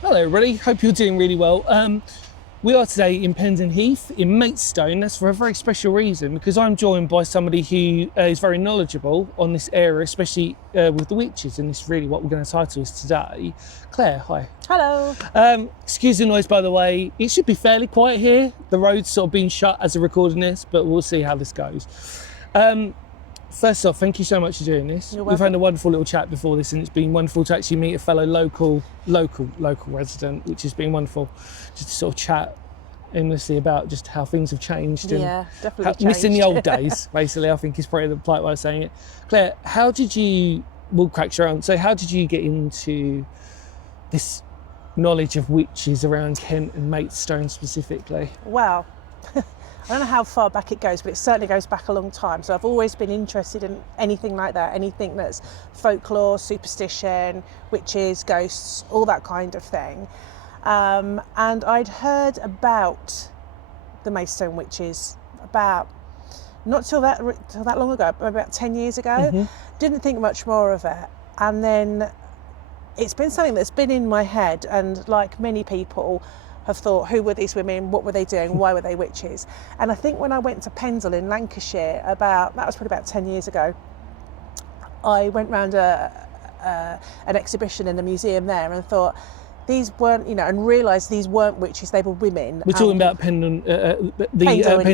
Hello everybody, hope you're doing really well. We are today in Pendon Heath in Maidstone. That's for a very special reason, because I'm joined by somebody who is very knowledgeable on this area, especially with the witches, and this is really what we're going to title this today. Claire, hi. Hello. Excuse the noise, by the way. It should be fairly quiet here. The road's sort of been shut as of recording this, but we'll see how this goes. First off, thank you so much for doing this. You're We've welcome. had a wonderful little chat before this, and it's been wonderful to actually meet a fellow local resident, which has been wonderful. Just to sort of chat endlessly about just how things have changed. Yeah, definitely changed. Missing the old days, basically, I think is probably the polite way of saying it. Claire, how did you, we'll crack your own, so how did you get into this knowledge of witches around Kent and Maidstone specifically? Well, I don't know how far back it goes, but it certainly goes back a long time. So I've always been interested in anything like that, anything that's folklore, superstition, witches, ghosts, all that kind of thing. And I'd heard about the Maidstone witches about, not till that long ago, about 10 years ago. Mm-hmm. Didn't think much more of it. And then it's been something that's been in my head, and like many people have thought, who were these women, what were they doing, why were they witches? And I think when I went to Pendle in Lancashire that was probably about 10 years ago, I went round an exhibition in the museum there and thought, these weren't, and realised these weren't witches, they were women. We're talking about Pendle, Pendle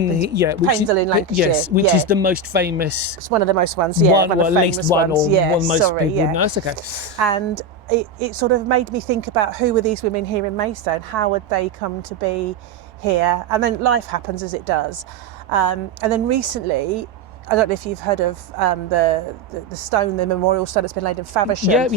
in Lancashire. Yes, which is the most famous. It's one of the most ones, yeah. One, well, at least one, or one most people would know. It's okay. And it sort of made me think about, who were these women here in Maidstone? How would they come to be here? And then life happens as it does. And then recently, I don't know if you've heard of the stone, the memorial stone that's been laid in Faversham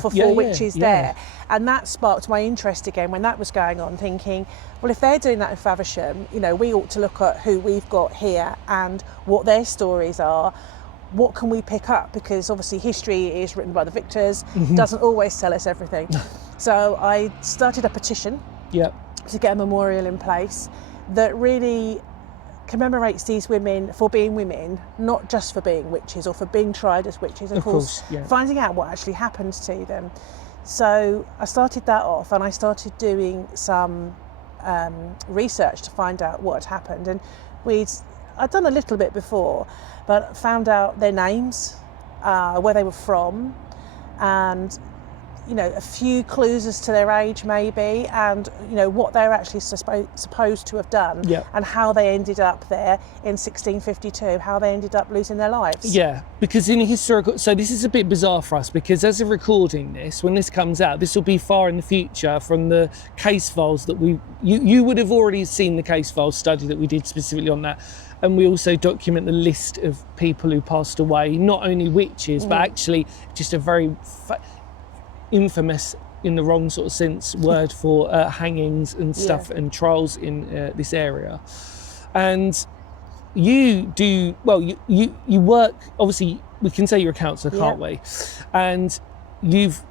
for four witches there. And that sparked my interest again when that was going on, thinking, well, if they're doing that in Faversham, we ought to look at who we've got here and what their stories are. What can we pick up? Because obviously history is written by the victors, doesn't always tell us everything. So I started a petition to get a memorial in place that really commemorates these women for being women, not just for being witches or for being tried as witches, of course, finding out what actually happened to them. So I started that off, and I started doing some research to find out what had happened. And I'd done a little bit before, but found out their names, where they were from, and a few clues as to their age maybe, and what they're actually supposed to have done, and how they ended up there in 1652, how they ended up losing their lives. Yeah, because in historical, so this is a bit bizarre for us, because as of recording this, when this comes out, this will be far in the future from the case files that you would have already seen the case file study that we did specifically on that. And we also document the list of people who passed away, not only witches, but actually just a very infamous, in the wrong sort of sense, word for hangings and stuff and trials in this area. And you do, well, you work, obviously, we can say you're a counsellor, can't we? And you've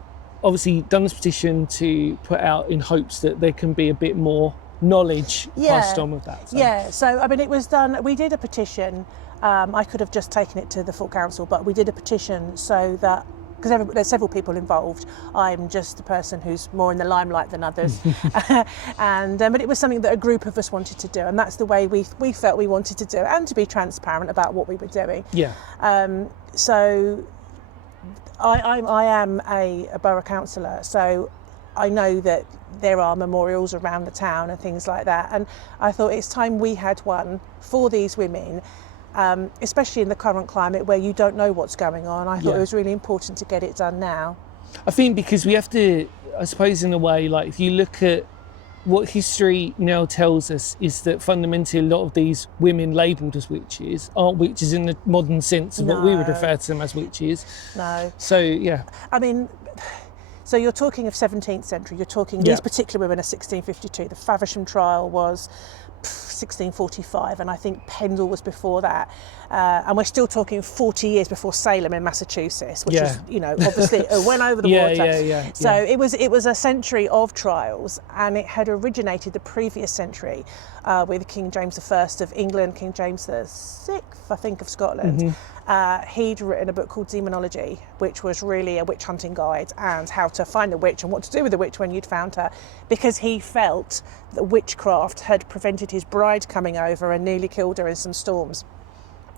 obviously done this petition to put out in hopes that there can be a bit more knowledge passed on with that. So I mean, it was done, we did a petition. I could have just taken it to the full council, but we did a petition so that, because there's several people involved, I'm just the person who's more in the limelight than others. But it was something that a group of us wanted to do, and that's the way we felt we wanted to do it, and to be transparent about what we were doing. So I am a borough councillor, so I know that there are memorials around the town and things like that, and I thought it's time we had one for these women, especially in the current climate where you don't know what's going on. I thought it was really important to get it done now. I think because we have to, I suppose in a way, like if you look at what history now tells us, is that fundamentally a lot of these women labelled as witches aren't witches in the modern sense of what we would refer to them as witches. No. So, yeah. I mean, so you're talking of 17th century, you're talking, these particular women are 1652. The Faversham trial was 1645, and I think Pendle was before that. And we're still talking 40 years before Salem in Massachusetts, which is, obviously went over the water. So it was a century of trials, and it had originated the previous century with King James I of England, King James VI, I think, of Scotland. he'd written a book called Demonology, which was really a witch hunting guide and how to find a witch and what to do with the witch when you'd found her, because he felt that witchcraft had prevented his bride coming over and nearly killed her in some storms.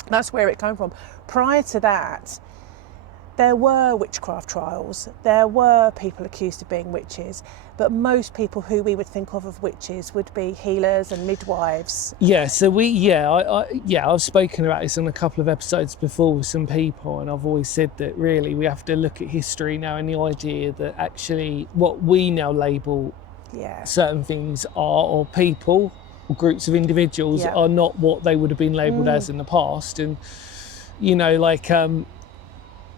That's where it came from. Prior to that, there were witchcraft trials, there were people accused of being witches, but most people who we would think of witches would be healers and midwives. Yeah, so I've spoken about this on a couple of episodes before with some people, and I've always said that really we have to look at history now and the idea that actually what we now label certain things are, or people or groups of individuals are not what they would have been labelled as in the past. And, you know, like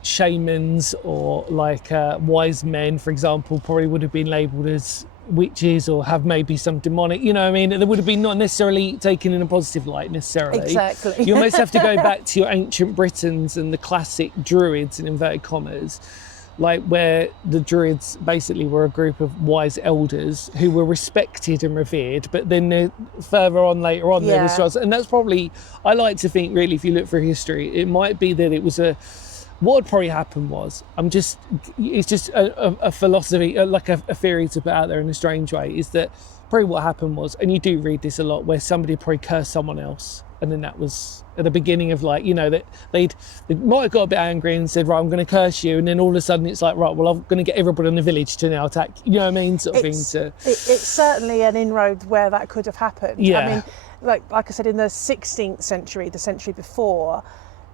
shamans or like wise men, for example, probably would have been labelled as witches or have maybe some demonic, you know what I mean? They would have been not necessarily taken in a positive light necessarily. Exactly. You almost have to go back to your ancient Britons and the classic druids, in inverted commas, like where the druids basically were a group of wise elders who were respected and revered, but then further on later on there was trials. And that's probably, I like to think really, if you look through history, it might be that it was what would probably happen was, it's just a philosophy, like a theory to put out there in a strange way, is that probably what happened was, and you do read this a lot, where somebody probably cursed someone else, and then that was at the beginning of, like, you know, that they might have got a bit angry and said, right, I'm going to curse you, and then all of a sudden it's like, right, well, I'm going to get everybody in the village to now attack, you know what I mean, sort of thing. It's certainly an inroad where that could have happened. Yeah. I mean, like I said, in the 16th century, the century before,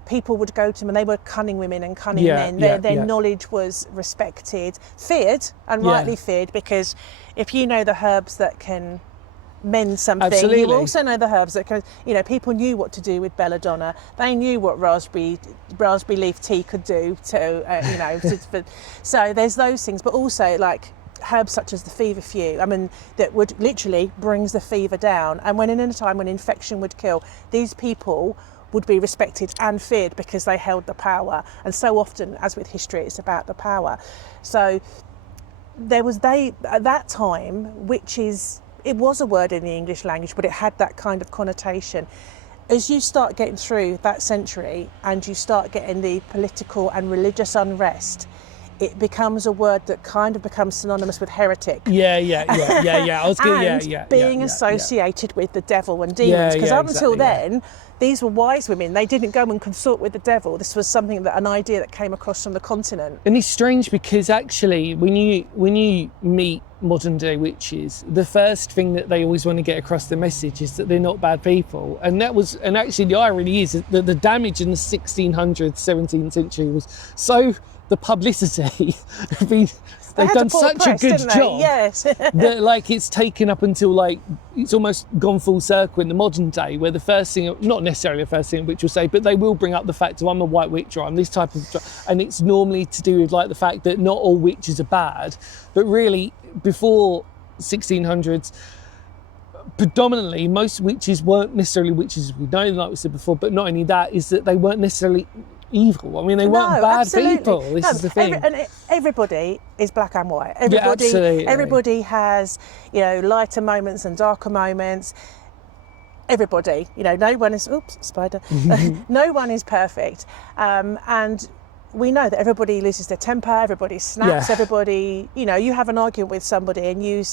people would go to them and they were cunning women and cunning men. Their knowledge was respected, feared, and rightly feared, because if you know the herbs that can mend something, you also know the herbs that can, you know, people knew what to do with belladonna. They knew what raspberry leaf tea could do to, you know, so there's those things, but also like herbs such as the feverfew, I mean, that would literally brings the fever down. And when in a time when infection would kill, these people would be respected and feared because they held the power. And so often, as with history, it's about the power. So there was at that time, witches, it was a word in the English language, but it had that kind of connotation. As you start getting through that century and you start getting the political and religious unrest, it becomes a word that kind of becomes synonymous with heretic. I was going being associated with the devil and demons. Because up until then, these were wise women. They didn't go and consort with the devil. This was an idea that came across from the continent. And it's strange because actually, when you meet modern day witches, the first thing that they always want to get across the message is that they're not bad people. And actually the irony is that the damage in the 1600s, 17th century was so, the publicity, they've done such a good job that, like, it's taken up until, like, it's almost gone full circle in the modern day, where the first thing, not necessarily the first thing which will say, but they will bring up the fact of, I'm a white witch, or I'm this type of, and it's normally to do with, like, the fact that not all witches are bad, but really before 1600s, predominantly most witches weren't necessarily witches, we know, like we said before, but not only that, is that they weren't necessarily evil. I mean, they weren't bad people. This is the thing. Everybody is black and white. Everybody has, you know, lighter moments and darker moments. Everybody, you know, no one is, spider. No one is perfect. And we know that everybody loses their temper, everybody snaps, everybody, you know, you have an argument with somebody and you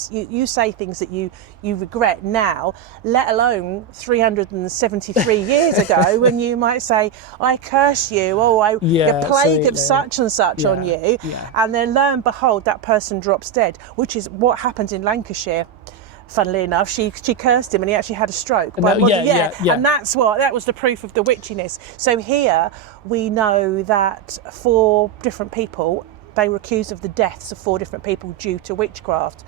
say things that you regret now, let alone 373 years ago, when you might say, I curse you, or the plague of such and such on you, and then lo and behold, that person drops dead, which is what happened in Lancashire. Funnily enough, she cursed him and he actually had a stroke. And that was the proof of the witchiness. So here we know that 4 different people, they were accused of the deaths of 4 different people due to witchcraft.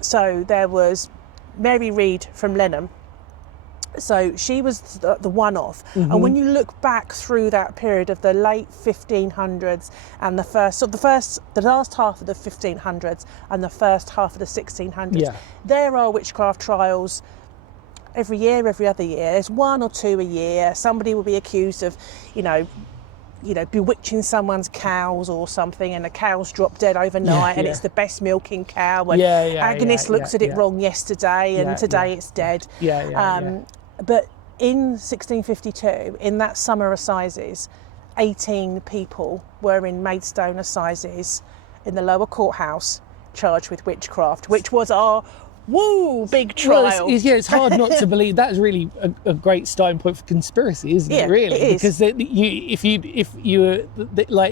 So there was Mary Read from Lenham. So she was the one-off. And when you look back through that period of the late 1500s and the last half of the 1500s and the first half of the 1600s, there are witchcraft trials every year, every other year. There's 1 or 2 a year. Somebody will be accused of, you know, bewitching someone's cows or something, and the cows drop dead overnight, and it's the best milking cow, and Agnes looks at it wrong yesterday, and today it's dead. But in 1652, in that summer assizes, 18 people were in Maidstone assizes in the lower courthouse charged with witchcraft, which was our big trial. Well, it's hard not to believe. That's really a great starting point for conspiracy, isn't it? Really, it is. Because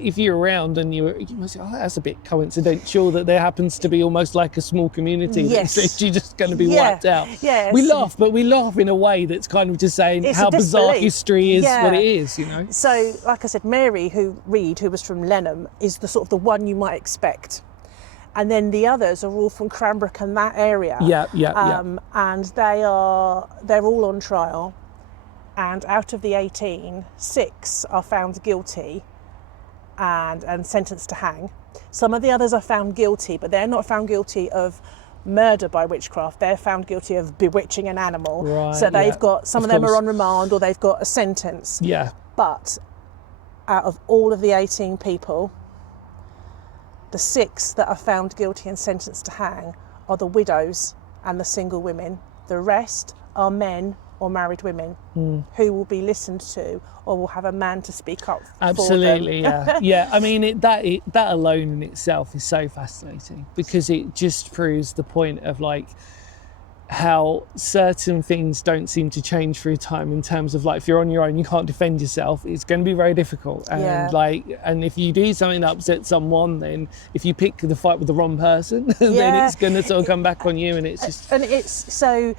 if you're around and you must say, oh, that's a bit coincidental that there happens to be almost like a small community Yes. that's literally just going to be wiped out. Yes. We laugh in a way that's kind of just saying It's how a bizarre disbelief. history is Yeah. what it is, you know. So, like I said, Mary Reed, who was from Lenham, is the sort of the one you might expect. And then the others are all from Cranbrook and that area. Yeah. And they're all on trial. And out of the 18, 6 are found guilty and sentenced to hang. Some of the others are found guilty, but they're not found guilty of murder by witchcraft. They're found guilty of bewitching an animal. Right, so they've got, some of them course. are on remand or they've got a sentence. Yeah. But out of all of the 18 people, the 6 that are found guilty and sentenced to hang are the widows and the single women. The rest are men or married women who will be listened to or will have a man to speak up Absolutely, for them. yeah. Yeah, I mean, that alone in itself is so fascinating because it just proves the point of like how certain things don't seem to change through time in terms of like if you're on your own, you can't defend yourself, it's going to be very difficult. And and if you do something that upsets someone, then if you pick the fight with the wrong person, then it's going to sort of come back on you, and it's just... And it's so...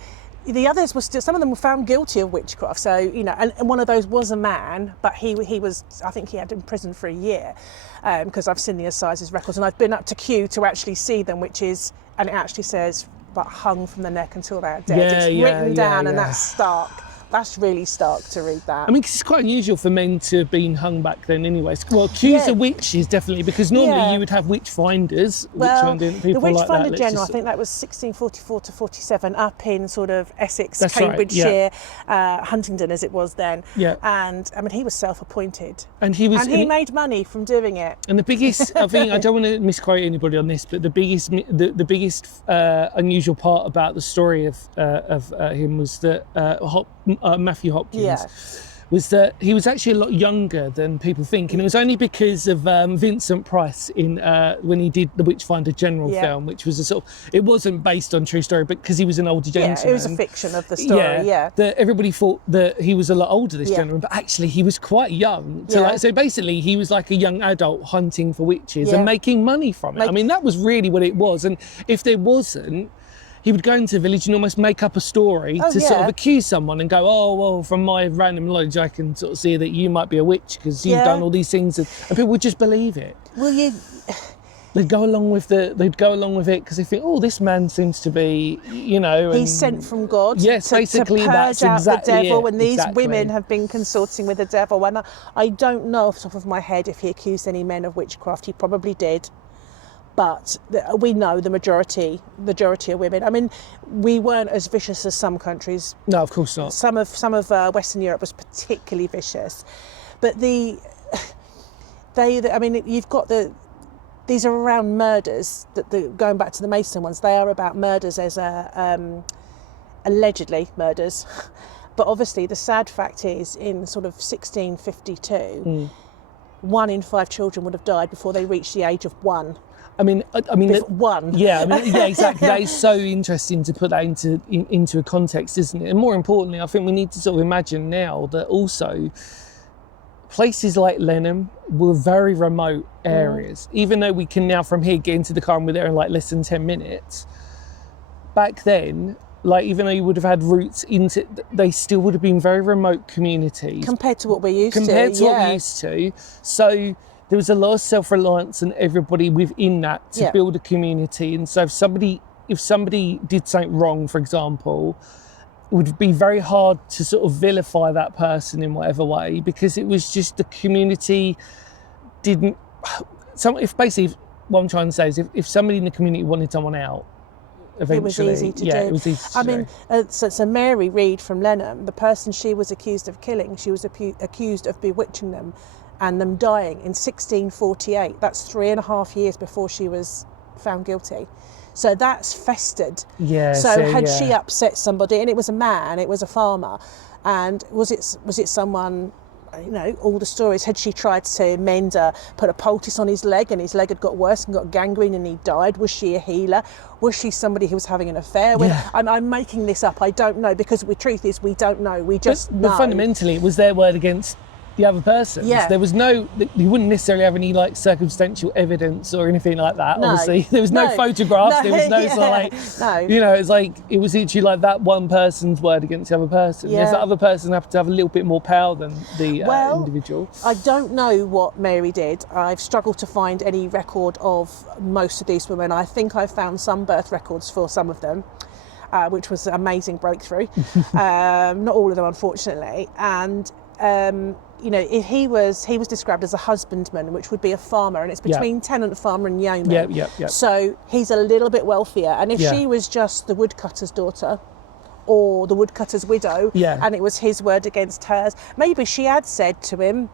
The others were still, some of them were found guilty of witchcraft. So, you know, and one of those was a man, but he was, I think he had in prison for a year, because I've seen the assizes records and I've been up to Kew to actually see them, and it actually says, but hung from the neck until they're dead. It's written down and that's stark. That's really stark to read that. I mean, 'cause it's quite unusual for men to have been hung back then anyways. Well, accused of witches, definitely, because normally you would have witch finders. The Witchfinder General, I think that was 1644 to 47, up in sort of Essex, That's Cambridgeshire, Huntingdon as it was then. Yeah. And I mean, he was self-appointed. And he made money from doing it. And the biggest, I think, I don't want to misquote anybody on this, but the biggest unusual part about the story of him was that Matthew Hopkins was that he was actually a lot younger than people think, and it was only because of Vincent Price in when he did the Witchfinder General film, which was a sort of, it wasn't based on true story, but because he was an older gentleman. Yeah, it was a fiction of the story. That everybody thought that he was a lot older, this gentleman, but actually he was quite young. So basically he was like a young adult hunting for witches and making money from it. I mean, that was really what it was. And if there wasn't, he would go into a village and almost make up a story to sort of accuse someone and go, oh, well, from my random knowledge, I can sort of see that you might be a witch because you've done all these things. And people would just believe it. Well, They'd go along with it because they think, oh, this man seems to be, you know... He's sent from God basically, to purge that's out exactly the devil, it. and these women have been consorting with the devil. And I don't know off the top of my head if he accused any men of witchcraft. He probably did. But we know the majority of women. I mean, we weren't as vicious as some countries. No, of course not. Some of Western Europe was particularly vicious. But you've got these are around murders, going back to the Mason ones, they are about murders as allegedly murders. But obviously the sad fact is in sort of 1652, 1 in 5 children would have died before they reached the age of 1. I mean, one. Yeah, exactly. That is so interesting to put that into a context, isn't it? And more importantly, I think we need to sort of imagine now that also places like Lenham were very remote areas. Even though we can now from here get into the car and we're there in like less than 10 minutes, back then, like even though you would have had routes into, they still would have been very remote communities. Compared to what we're used to. So there was a lot of self-reliance and everybody within that to build a community. And so if somebody did something wrong, for example, it would be very hard to sort of vilify that person in whatever way, because it was just the community didn't... If basically, what I'm trying to say is if somebody in the community wanted someone out, eventually... It was easy to do. It was easy to do. So Mary Reed from Lenham, the person she was accused of killing, she was accused of bewitching them and them dying in 1648. That's 3.5 years before she was found guilty. So that's festered. Yeah. So had she upset somebody, and it was a man, it was a farmer, and was it someone, you know, all the stories, had she tried to mend put a poultice on his leg and his leg had got worse and got gangrene and he died? Was she a healer? Was she somebody who was having an affair with? Yeah. I'm making this up, I don't know, because the truth is we don't know, we just know. But fundamentally it was their word against the other person. Yeah. There was you wouldn't necessarily have any like circumstantial evidence or anything like that. No. Obviously, there was no photographs. No, there was no yeah. sort of like, No. you know, it's like it was literally like that one person's word against the other person. Yeah. There's that other person happened to have a little bit more power than the individual. I don't know what Mary did. I've struggled to find any record of most of these women. I think I found some birth records for some of them. Which was an amazing breakthrough. Not all of them, unfortunately. And you know, he was described as a husbandman, which would be a farmer, and it's between tenant farmer and yeoman. Yeah. So he's a little bit wealthier. And if she was just the woodcutter's daughter or the woodcutter's widow, and it was his word against hers, maybe she had said to him,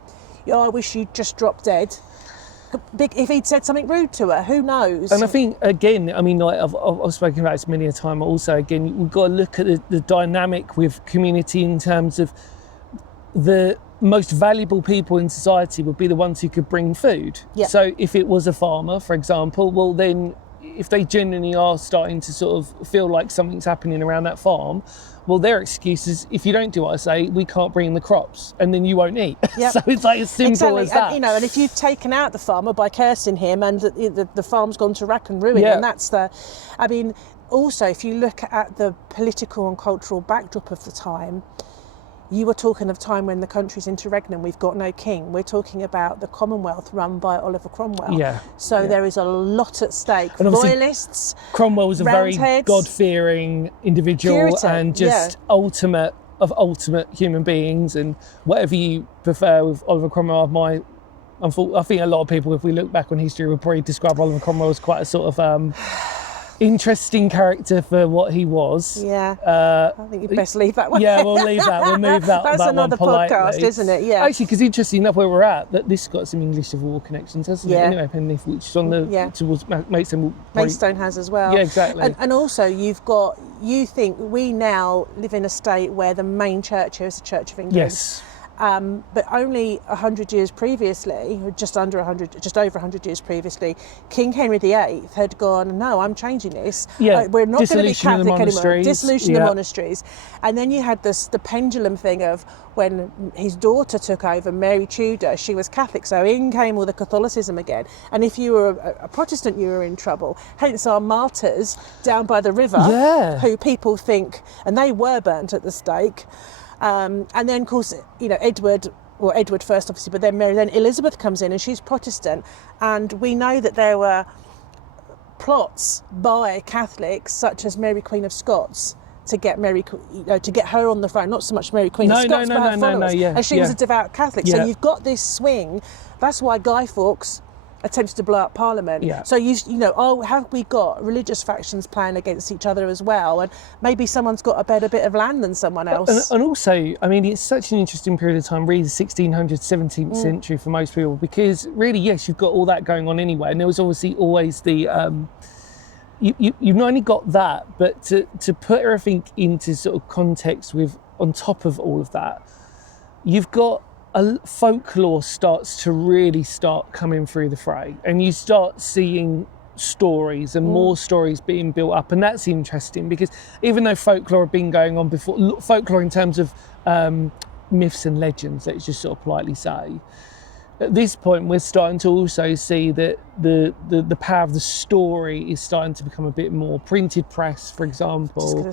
"Yeah, I wish you'd just drop dead." If he'd said something rude to her, who knows? And I think, again, I mean, like I've spoken about this many a time also, again, we've got to look at the dynamic with community in terms of the most valuable people in society would be the ones who could bring food. Yeah. So if it was a farmer, for example, well then if they genuinely are starting to sort of feel like something's happening around that farm, well, their excuse is, if you don't do what I say, we can't bring in the crops, and then you won't eat. Yep. So it's like as simple as that. And, you know, and if you've taken out the farmer by cursing him, and the farm's gone to rack and ruin, and that's I mean, also, if you look at the political and cultural backdrop of the time, you were talking of time when the country's interregnum, we've got no king. We're talking about the Commonwealth run by Oliver Cromwell. So there is a lot at stake. And Royalists. Cromwell was a very God-fearing individual, Puritan, and just ultimate of ultimate human beings. And whatever you prefer with Oliver Cromwell, I think a lot of people, if we look back on history, would probably describe Oliver Cromwell as quite a sort of interesting character for what he was. I think you'd best leave that one. Yeah, we'll leave that. We'll move that. That's that another one podcast, isn't it? Yeah. Actually, because interesting enough, where we're at, that this got some English Civil War connections, hasn't it? Anyway, Penleaf, which is on the towards Maidstone. Maidstone has as well. Yeah, exactly. And also, you think we now live in a state where the main church here is the Church of England. Yes. But only 100 years previously, just over 100 years previously, King Henry VIII had gone, no, I'm changing this. We're not going to be Catholic anymore. Dissolution of the monasteries. And then you had the pendulum thing of when his daughter took over, Mary Tudor, she was Catholic, so in came all the Catholicism again. And if you were a Protestant, you were in trouble. Hence our martyrs down by the river, who people think, and they were burnt at the stake. And then, of course, you know, Edward first, obviously, but then Mary, then Elizabeth comes in, and she's Protestant. And we know that there were plots by Catholics, such as Mary Queen of Scots, to get to get her on the throne. Not so much Mary Queen of Scots, but her followers. And she was a devout Catholic. So you've got this swing. That's why Guy Fawkes attempted to blow up Parliament. So you know, have we got religious factions playing against each other as well? And maybe someone's got a better bit of land than someone else. And also, I mean, it's such an interesting period of time, really, the 1600s, 17th century for most people, because really, yes, you've got all that going on anyway. And there was obviously always the you've not only got that, but to put everything into sort of context with, on top of all of that, you've got folklore starts to really start coming through the fray, and you start seeing stories and more stories being built up, and that's interesting because even though folklore had been going on before, folklore in terms of myths and legends, let's just sort of politely say, at this point we're starting to also see that the power of the story is starting to become a bit more. Printed press, for example,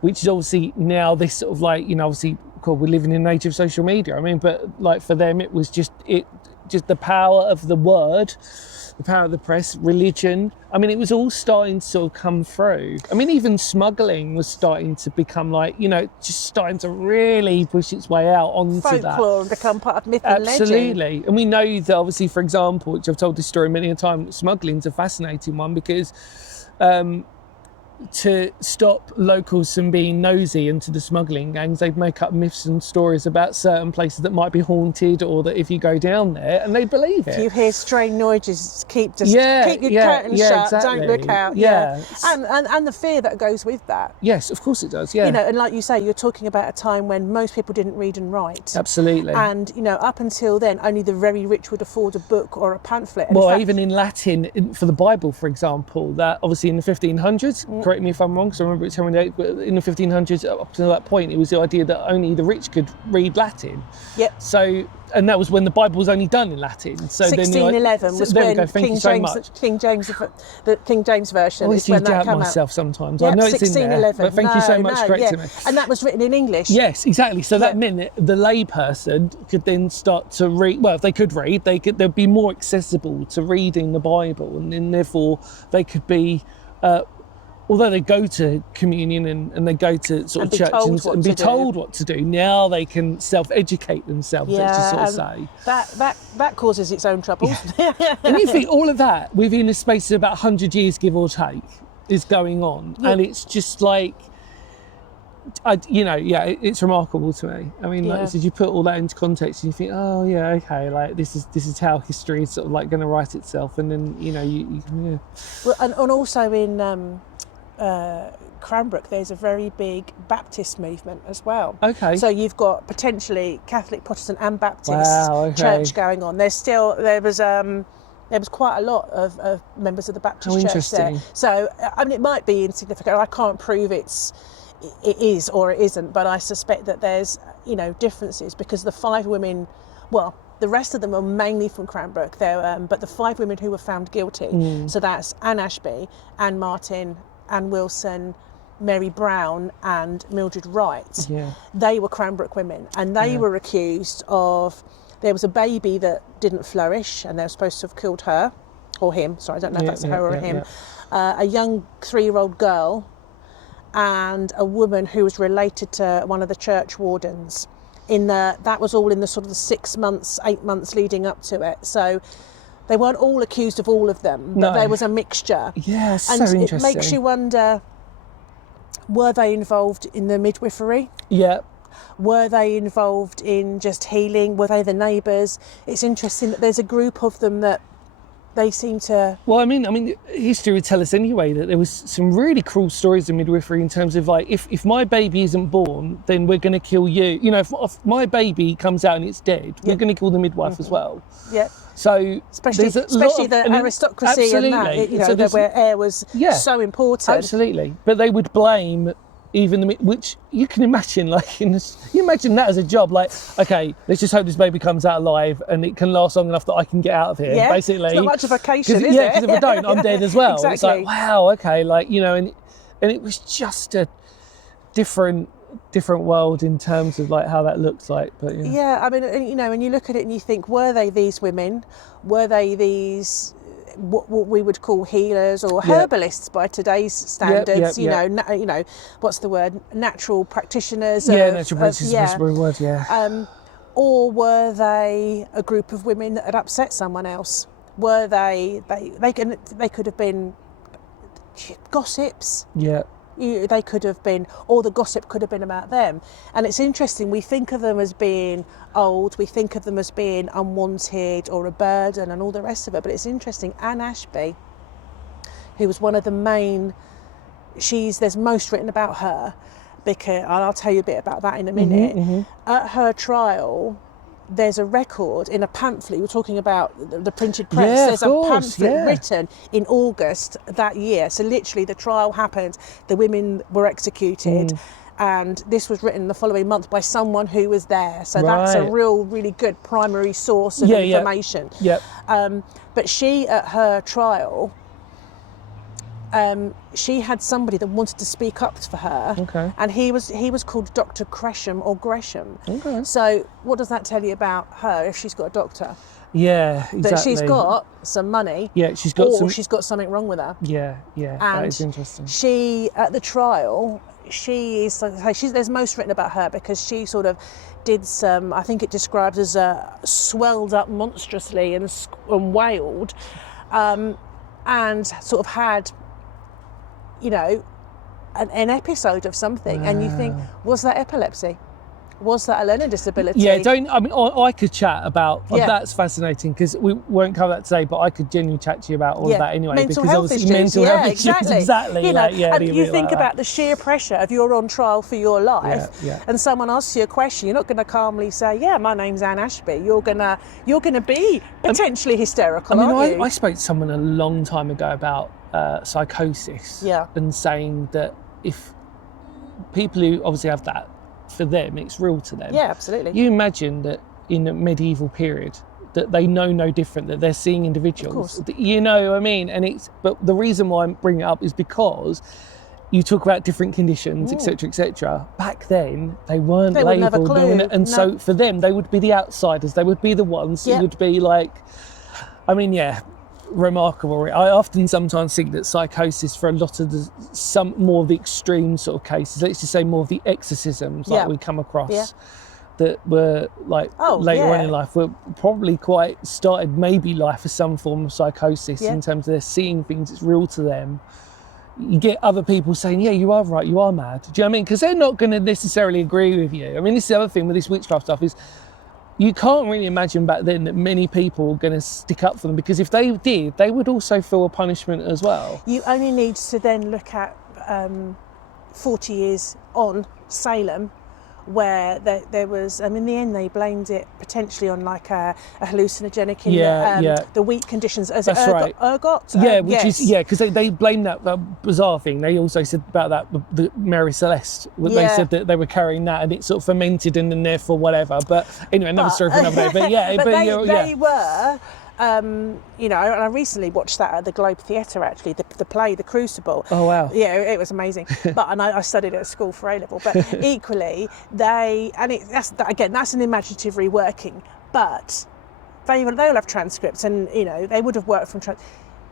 which is obviously now this sort of like, you know, obviously we're living in an age of social media, I mean, but like for them it was just the power of the word, the power of the press, religion. I mean, it was all starting to sort of come through. I mean, even smuggling was starting to become like, you know, just starting to really push its way out onto folklore and become part of myth and legend. Absolutely. And we know that obviously, for example, which I've told this story many a time, smuggling's a fascinating one because to stop locals from being nosy into the smuggling gangs, they'd make up myths and stories about certain places that might be haunted, or that if you go down there, and they believe it. If you hear strange noises, keep your curtains shut, exactly. don't look out. Yeah. And the fear that goes with that. Yes, of course it does. Yeah. And like you say, you're talking about a time when most people didn't read and write. Absolutely. And up until then, only the very rich would afford a book or a pamphlet. And well, even in Latin, for the Bible, for example, that obviously in the 1500s, correct me if I'm wrong, because I remember it's Henry VIII, but in the 1500s, up to that point, it was the idea that only the rich could read Latin. Yep. So, and that was when the Bible was only done in Latin. So 1611 was when King James, the King James version is when that came out. I always myself sometimes. Yep, I know it's in there, but thank you so much for correcting me. And that was written in English. Yes, exactly. So that meant the layperson could then start to read. Well, if they could read, they'd be more accessible to reading the Bible, and then therefore they could be. Although they go to communion and they go to sort of church and be told what to do, now they can self-educate themselves, let's just sort of say. That causes its own troubles. Yeah. And you think all of that within the space of about 100 years, give or take, is going on. Yeah. And it's just like, it's remarkable to me. I mean, like I said, you put all that into context and you think, oh yeah, okay, like this is how history is sort of like going to write itself. And then, you can. Well, and also in... Cranbrook, there's a very big Baptist movement as well. Okay. So you've got potentially Catholic, Protestant, and Baptist church going on. There was quite a lot of members of the Baptist church there. So I mean, it might be insignificant. I can't prove it is or it isn't, but I suspect that there's differences, because the 5 women, well, the rest of them are mainly from Cranbrook. But the 5 women who were found guilty, so that's Anne Ashby, Anne Martin, Anne Wilson, Mary Brown and Mildred Wright. Yeah. They were Cranbrook women, and they were accused of, there was a baby that didn't flourish and they were supposed to have killed her, or him, sorry, I don't know if that's her or him. A young 3-year-old girl and a woman who was related to one of the church wardens. That was all in the sort of the 6 months, 8 months leading up to it. So they weren't all accused of all of them, but there was a mixture. Yes, and so interesting. It makes you wonder, were they involved in the midwifery? Yeah. Were they involved in just healing? Were they the neighbours? It's interesting that there's a group of them that they seem to... Well, I mean, history would tell us anyway that there was some really cruel stories in midwifery in terms of like, if my baby isn't born, then we're going to kill you. If my baby comes out and it's dead, we're going to kill the midwife as well. Yeah. So especially the aristocracy and that, where heir was so important. Absolutely. But they would blame even which you can imagine, like you imagine that as a job, like, okay, let's just hope this baby comes out alive and it can last long enough that I can get out of here, basically. It's not much of a vacation, is it? Yeah, because if I don't, I'm dead as well. Exactly. It's like, wow, okay, like, and it was just a different world in terms of like how that looks like. But yeah, I mean, when you look at it and you think, were they these women? Were they these what we would call healers or herbalists by today's standards? What's the word? Natural practitioners. Natural practitioners is a word. Or were they a group of women that had upset someone else? Were they could have been gossips. Yeah. They could have been, or the gossip could have been about them. And it's interesting, we think of them as being old, we think of them as being unwanted or a burden and all the rest of it, but it's interesting, Anne Ashby, who was one of the main, there's most written about her, because, and I'll tell you a bit about that in a minute. At her trial, there's a record in a pamphlet. We're talking about the printed press. There's a pamphlet written in August that year. So literally the trial happened, the women were executed, and this was written the following month by someone who was there. So that's a really good primary source of information. But she, at her trial, she had somebody that wanted to speak up for her, and he was called Dr. Gresham or Gresham. So what does that tell you about her if she's got a doctor? Yeah, exactly. That she's got some money. Yeah, she's got she's got something wrong with her. Yeah, and that is interesting. She, at the trial, there's most written about her because she sort of did some, I think it describes as swelled up monstrously and wailed, and sort of had, an episode of something, and you think, was that epilepsy? Was that a learning disability? Yeah, I could chat about, Yeah. that's fascinating, because we won't cover that today, but I could genuinely chat to you about all of that anyway. Mental because health obviously issues. mental health Exactly. issues, exactly. You know, and the you bit think like about the sheer pressure of you're on trial for your life, Yeah. and someone asks you a question, you're not going to calmly say, yeah, my name's Anne Ashby. You're gonna be potentially hysterical, aren't you? I spoke to someone a long time ago about psychosis, and saying that if people who obviously have that, for them, it's real to them. Yeah, absolutely. You imagine that in a medieval period, that they know no different, that they're seeing individuals. You know what I mean? But the reason why I'm bringing it up is because you talk about different conditions, etc., etc. Back then, they weren't labelled. Have a clue. And so for them, they would be the outsiders. They would be the ones who would be like, remarkable. I often sometimes think that psychosis, for a lot of some more of the extreme sort of cases, let's just say more of the exorcisms we come across that were like later on in life, were probably started maybe life as some form of psychosis in terms of they're seeing things, it's real to them. You get other people saying, yeah, you are right, you are mad. Do you know what I mean? Because they're not going to necessarily agree with you. I mean, this is the other thing with this witchcraft stuff is, you can't really imagine back then that many people were going to stick up for them, because if they did, they would also feel a punishment as well. You only need to then look at 40 years on Salem, where there was, in the end they blamed it potentially on like a hallucinogenic in the wheat conditions. As That's right. Ergot? Because they blamed that bizarre thing. They also said about that, the Mary Celeste, they said that they were carrying that and it sort of fermented and then therefore whatever. But anyway, another story for another day. But yeah, they were. And I recently watched that at the Globe Theatre, actually, the play, The Crucible. Oh, wow. Yeah, it was amazing. And I studied it at school for A-level. But equally, that's an imaginative reworking. But they all have transcripts, and, they would have worked from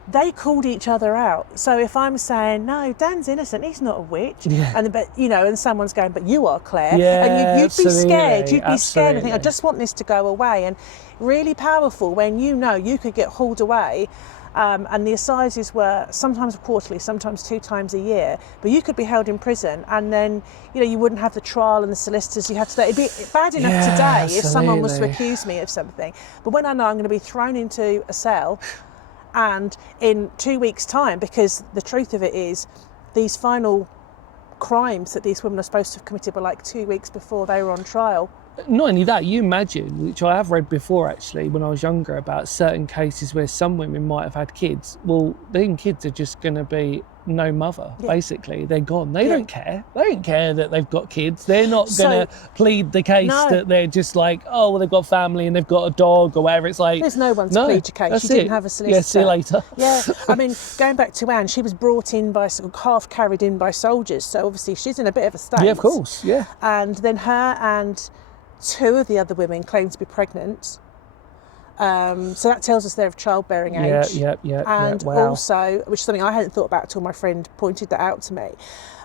they called each other out. So if I'm saying, no, Dan's innocent, he's not a witch, and someone's going, but you are, Claire, and you'd be scared. You'd be scared and think, I just want this to go away. And really powerful when you could get hauled away, and the assizes were sometimes quarterly, sometimes 2 times a year, but you could be held in prison, and then you wouldn't have the trial and the solicitors you had to. It'd be bad enough today if someone was to accuse me of something, but when I know I'm going to be thrown into a cell. And in 2 weeks' time, because the truth of it is, these final crimes that these women are supposed to have committed were like 2 weeks before they were on trial. Not only that, you imagine, which I have read before actually when I was younger, about certain cases where some women might have had kids. Well, then kids are just going to be no mother, basically. They're gone. They don't care. They don't care that they've got kids. They're not going to plead the case that they're just like, oh, well, they've got family and they've got a dog or whatever. It's like... There's no one to plead your case. You didn't have a solicitor. Yeah, see you later. Yeah, going back to Anne, she was brought in by, half carried in by soldiers, so obviously she's in a bit of a state. Yeah, of course, yeah. And then her and 2 of the other women claimed to be pregnant. So that tells us they're of childbearing age. And also, which is something I hadn't thought about until my friend pointed that out to me.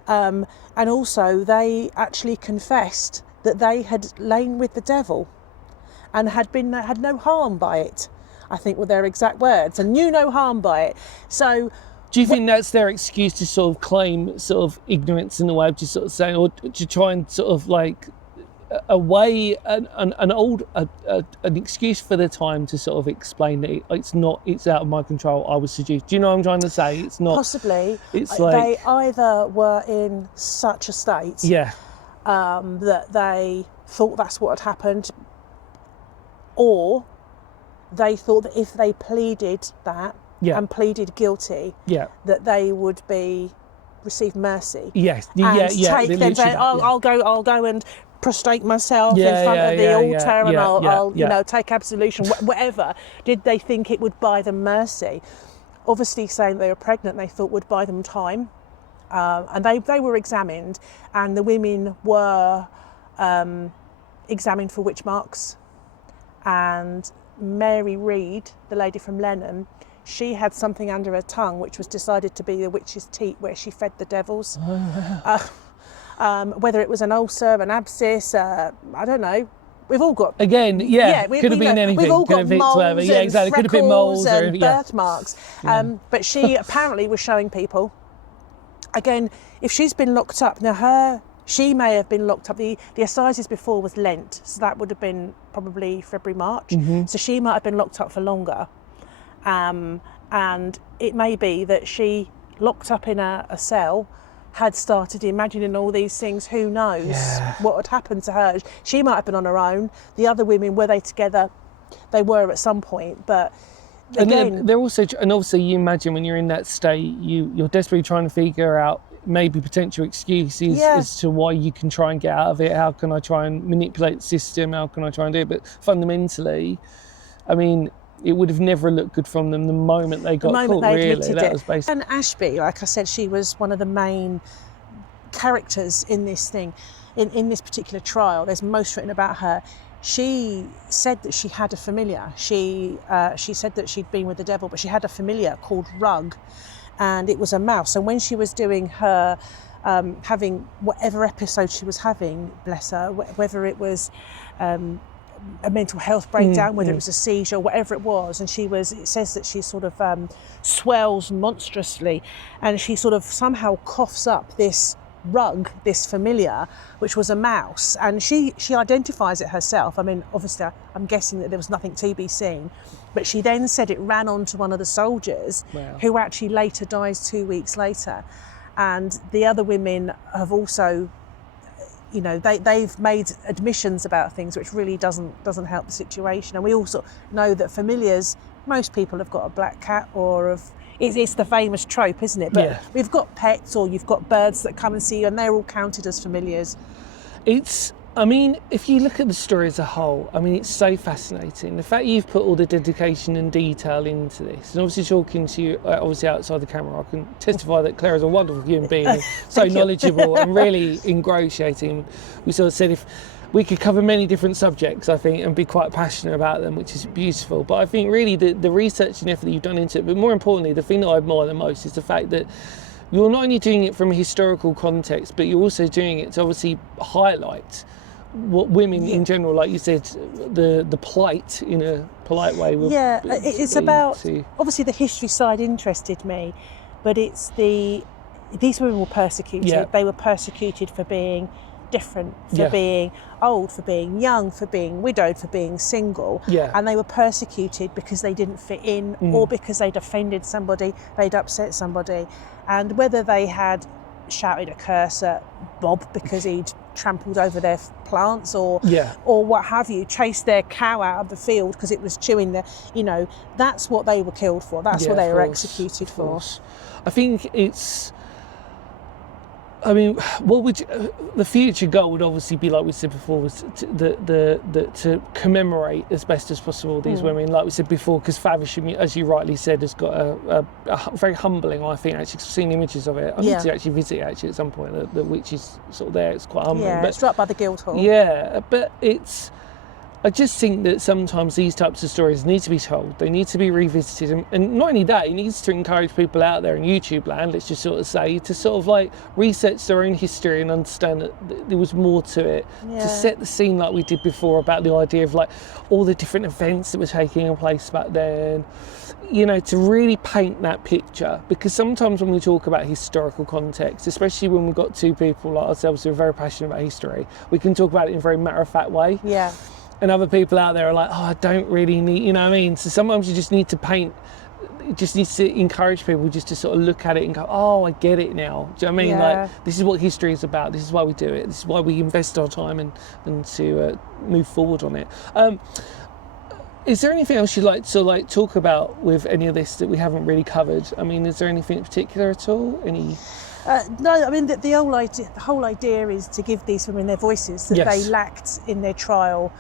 And also, they actually confessed that they had lain with the devil and had no harm by it, I think were their exact words, and knew no harm by it. So... Do you think that's their excuse to sort of claim sort of ignorance in the way of just sort of saying, or to try and sort of like... an excuse for the time to sort of explain that it's out of my control, I was seduced. Do you know what I'm trying to say? It's not... Possibly. It's like... They either were in such a state that they thought that's what had happened, or they thought that if they pleaded that and pleaded guilty, that they would receive mercy. Yes. Take them saying, I'll go and prostrate myself in front of the altar, and I'll take absolution, whatever. Did they think it would buy them mercy? Obviously, saying they were pregnant, they thought would buy them time, and they were examined, and the women were examined for witch marks. And Mary Reed, the lady from Lenham, she had something under her tongue which was decided to be the witch's teat, where she fed the devils. Whether it was an ulcer, an abscess, I don't know. We've all got... Again, could have been anything. We've all got moles and exactly. Could have been moles and birthmarks. But she apparently was showing people again, if she's been locked up, now she may have been locked up. The assizes before was Lent, so that would have been probably February, March. So she might have been locked up for longer. And it may be that she, locked up in a cell, had started imagining all these things. Who knows what had happened to her? She might have been on her own. The other women, were they together? They were at some point, but again, and they're also, and also you imagine when you're in that state, you're desperately trying to figure out maybe potential excuses as to why you can try and get out of it. How can I try and manipulate the system? How can I try and do it? But fundamentally, I mean, it would have never looked good from them the moment they got caught, really. That was basically. And Ashby, like I said, she was one of the main characters in this thing, in this particular trial. There's most written about her. She said that she had a familiar. She said that she'd been with the devil, but she had a familiar called Rug, and it was a mouse. And when she was doing her, having whatever episode she was having, bless her, whether it was a mental health breakdown, whether it was a seizure, whatever it was, and it says that she sort of swells monstrously, and she sort of somehow coughs up this Rug, this familiar, which was a mouse, and she identifies it herself. I mean, obviously I'm guessing that there was nothing to be seen, but she then said it ran onto one of the soldiers, who actually later dies 2 weeks later. And the other women have also, you know, they've made admissions about things, which really doesn't help the situation. And we also know that familiars, most people have got a black cat, or it's the famous trope, isn't it? But we've got pets, or you've got birds that come and see you, and they're all counted as familiars. I mean, if you look at the story as a whole, I mean, it's so fascinating. The fact you've put all the dedication and detail into this, and obviously talking to you, obviously outside the camera, I can testify that Claire is a wonderful human being, and so knowledgeable and really ingratiating. We sort of said if we could cover many different subjects, I think, and be quite passionate about them, which is beautiful. But I think really the research and effort that you've done into it, but more importantly, the thing that I admire the most is the fact that you're not only doing it from a historical context, but you're also doing it to obviously highlight what women in general, like you said, the plight in a polite way. It's about, obviously the history side interested me, but it's these women were persecuted. They were persecuted for being different, for being old, for being young, for being widowed, for being single, and they were persecuted because they didn't fit in, or because they'd offended somebody, they'd upset somebody, and whether they had shouted a curse at Bob because he'd trampled over their plants, or what have you, chased their cow out of the field because it was chewing that's what they were killed for. That's what they were executed for. I think it's, I mean, what would the future goal would obviously be, like we said before, was to commemorate as best as possible these women, like we said before, because Faversham, as you rightly said, has got a very humbling, I think, actually. I've seen images of it. I need to actually visit it at some point. The witch is sort of there. It's quite humbling. Yeah, it's right by the Guildhall. Yeah, but I just think that sometimes these types of stories need to be told. They need to be revisited. And not only that, it needs to encourage people out there in YouTube land, let's just sort of say, to sort of like research their own history and understand that there was more to it. To set the scene like we did before about the idea of like all the different events that were taking place back then. You know, to really paint that picture. Because sometimes when we talk about historical context, especially when we've got two people like ourselves who are very passionate about history, we can talk about it in a very matter-of-fact way. Yeah. And other people out there are like, I don't really need, you know what I mean? So sometimes you just need to paint, you just need to encourage people just to sort of look at it and go, oh, I get it now. Do you know what I mean? Like, this is what history is about. This is why we do it. This is why we invest our time and to move forward on it. Is there anything else you'd like to talk about with any of this that we haven't really covered? I mean, is there anything in particular at all? No, I mean, the whole idea is to give these women their voices that they lacked in their trial.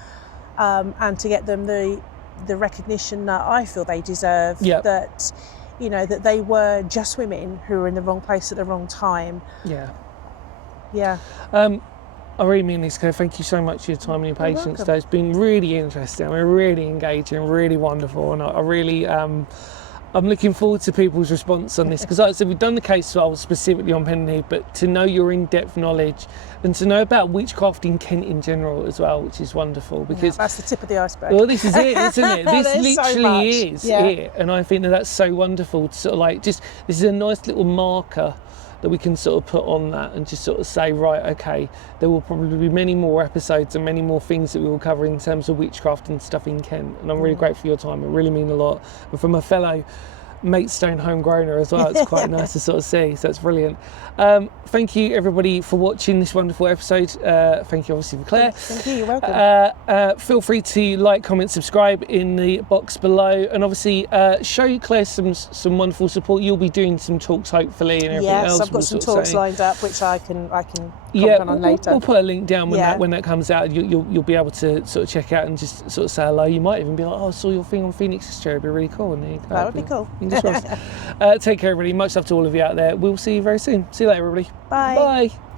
And to get them the recognition that I feel they deserve, that, you know, that they were just women who were in the wrong place at the wrong time. I really mean this, Claire. Thank you so much for your time and your patience today. It's been really interesting. I mean, really engaging, really wonderful, and I really I'm looking forward to people's response on this, because like I said, we've done the case file specifically on Pen and Ink, but to know your in-depth knowledge and to know about witchcraft in Kent in general as well, which is wonderful, because that's the tip of the iceberg. Well, this is it, isn't it? This literally is it, and I think that's so wonderful to sort of like this is a nice little marker that we can sort of put on that and just sort of say, right, okay, there will probably be many more episodes and many more things that we will cover in terms of witchcraft and stuff in Kent. And I'm really grateful for your time. It really means a lot. And from a fellow Maidstone homegrowner as well, it's quite nice to sort of see, so it's brilliant. Thank you everybody for watching this wonderful episode. Thank you obviously for Claire. Thank you, you're welcome. Feel free to like, comment, subscribe in the box below, and obviously show Claire some wonderful support. You'll be doing some talks hopefully and everything else. Yes, I've got some talks lined up which I can comment on later. We'll put a link down when that comes out. You'll be able to sort of check out and just sort of say hello. You might even be like, oh, I saw your thing on Phoenix History, it'd be really cool. And there you go. That would be cool. Take care everybody, much love to all of you out there. We'll see you very soon. See you later everybody. Bye. Bye.